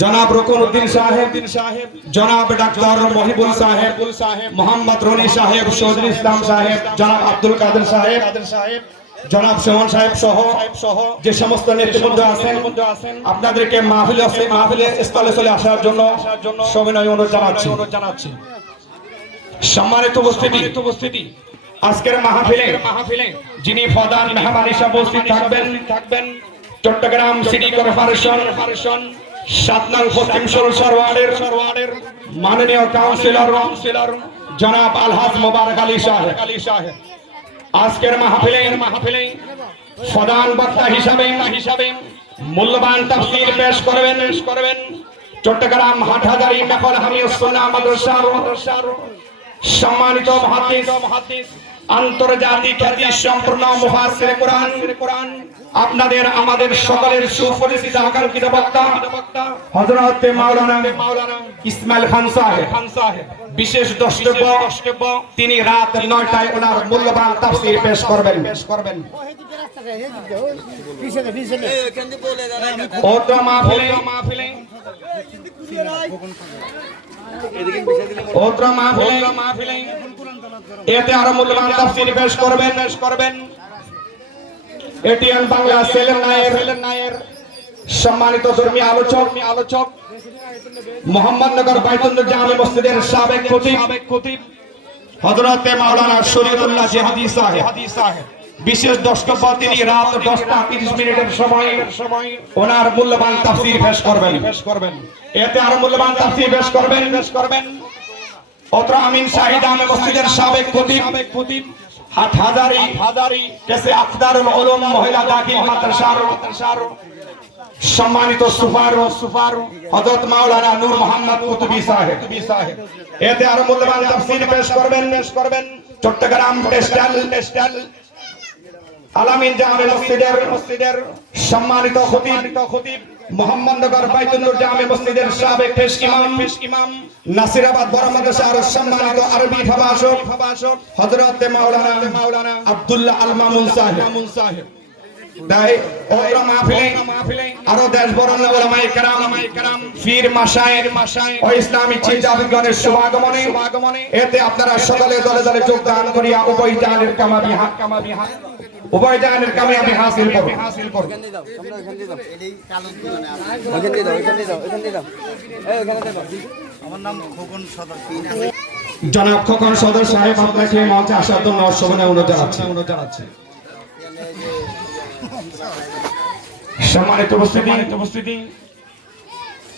জনাব রকুন উদ্দিন সাহেব, জনাব ডাক্তার মহিবুল সাহেব, মোহাম্মদ রনি সাহেব শহীদুল ইসলাম সাহেব, জনাব আব্দুল কাদের সাহেব, জনাব সুমন সাহেব সহ যে সমস্ত নেতৃবৃন্দ আছেন, আপনাদেরকে মাহফিল মাহফিলের স্থলে চলে আসার জন্য সবিনয় অনুরোধ জানাচ্ছি। জানাচ্ছি সম্মানিত উপস্থিতি উপস্থিতি আজকের মাহফিলে মাহফিলে যিনি প্রধান মেহমান হিসাবে উপস্থিত থাকবেন থাকবেন চট্টগ্রাম সিটি কর্পোরেশন কর্পোরেশন সাত নং পশ্চিম সরসর ওয়ার্ডের মাননীয় কাউন্সিলর কাউন্সিলর জনাব আলহাজ মোবারক আলী সাহেব। আলী সাহেব আজকের মাহফিলে মাহফিলে প্রধান বক্তা হিসাবে হিসাবে মূল্যবান তাফসীর পেশ করবেন। পেশ করবেন চট্টগ্রাম হাটহাজারি মেকল হামিউস সুন্নাহ মাদ্রাসার মাদ্রাসার সম্মানিত মহাদিস মহাদিস আন্তর্জাতিক খ্যাতি সম্পূর্ণ মুফাসসির কোরআন। আপনাদের, আমাদের সকলের সুপরিচিত আকাঙ্ক্ষিত বক্তা হযরত মাওলানা ইসমাইল খান সাহেব। বিশেষ দ্রষ্টব্য, তিনি রাত 9টায় ওনার মূল্যবান তাফসীর পেশ করবেন। পেশ করবেন মাহফিলে মাহফিলে এতে আরও মূল্যবান তাফসীর পেশ করবেন। পেশ করবেন। এটিএন বাংলা সেলের নায়ের সেলের নায়ের সম্মানিত ধর্মীয় আলোচক আলোচক। মোহাম্মদনগর বাইতুল্লাহ জামে মসজিদের সাবেক খতিব। সাবেক খতিব। হযরতে মাওলানা শরীয়তুল্লাহ জিহাদি সাহেব। হাদি সাহেব। বিশেষ দর্শক তিনি রাত দশটা তিরিশ মিনিটের সময় সময় ওনার মূল্যবান তাফসীর পেশ করবেন। পেশ করবেন। এতে আরও মূল্যবান তাফসীর পেশ করবেন। পেশ করবেন। অত্র আমিন শাহিদ আহমদ মসজিদের সাবেক খতিব হাট হাজারি হাজারি। কেসে আখদারুল উলুম মহিলা দাখিল মাদ্রাসার মাদ্রাসার সম্মানিত সুফার সুফার হযরত মাওলানা নূর মোহাম্মদ কুতুবী সাহেব। সাহেব। এতে আরও মূল্যবান তাফসীর পেশ করবেন। পেশ করবেন। চট্টগ্রাম টেক্সটাইল টেক্সটাইল আলামিন জামে মসজিদের মসজিদের সম্মানিত খতিব। খতিব। মোহাম্মদনগর বাইতুল্লাহ জামে মসজিদের সাবেক পেশ ইমাম। পেশ ইমাম নাসিরাবাদ বড় মাদ্রাসার সম্মানিত আরবি ভাবাসক। হযরত মাওলানা মাওলানা আব্দুল্লাহ আল মামুন সাহেব। মামুন সাহেব তাই ওরা মাহফিলে আরও দেশ বরণ ওলামায়ে কেরাম কেরাম পীর মাশায়ের মাশায়ের ও ইসলামী চিন্তাবিদগণের শুভাগমনে শুভাগমনে এতে আপনারা সকলে দলে দলে যোগদান করিয়া উভয় জানের কামাবি হাত কামাবি হাত। উভয় জায়গার হাসিল করুন হাসিল করুন আমার নাম সদর জনাব খোকন সদর সাহেব আপনাকে মঞ্চে আসার জন্য অসমানে অনুরোধ জানাচ্ছি। অনুরোধ জানাচ্ছি সম্মানিত উপস্থিতি উপস্থিতি।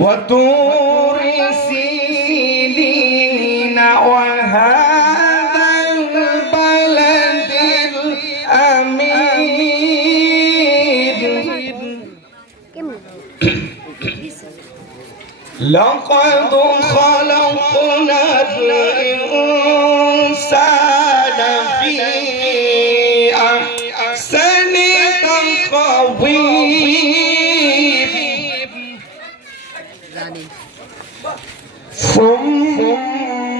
وطور سينين وهذا البلد الأمين. لقد خلقنا الإنسان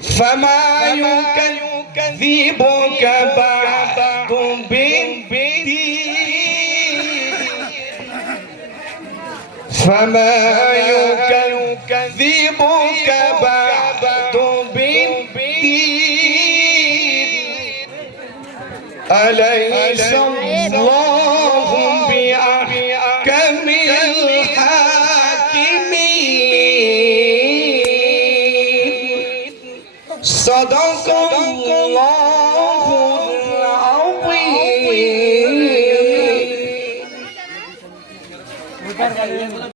فما يكذبك بعد بالدين فما يكذبك بعد بالدين أليس الله صدق الله العظيم